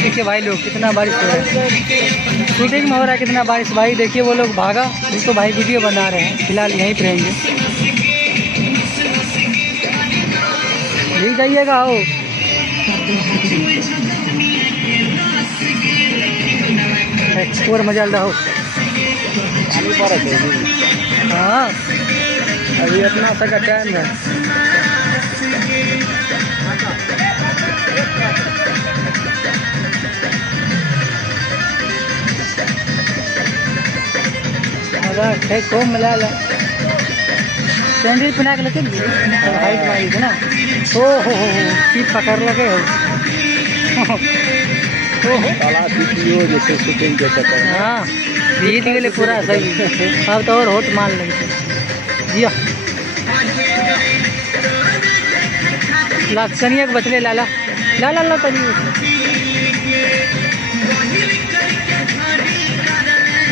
देखिए भाई लोग कितना बारिश हो रहा है, शूटिंग में हो रहा है कितना बारिश भाई। देखिए वो लोग भागा, तो भाई वीडियो बना रहे हैं, फिलहाल यहीं पर रहेंगे। यही जाइएगा हो और मजा लो। हाँ अभी अपना सा का टाइम है। मजा खूब मिला ला। सैंडल पहना के लगे हाइट मारी थी ना। ओ हो की पकड़ लगे हो। जैसे शूटिंग के चक्कर। हाँ जीत के लिए पूरा सही। अब तो और होत मान लगे जी। लाखनिया के बचले लाला लाला ला तरी।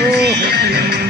ओह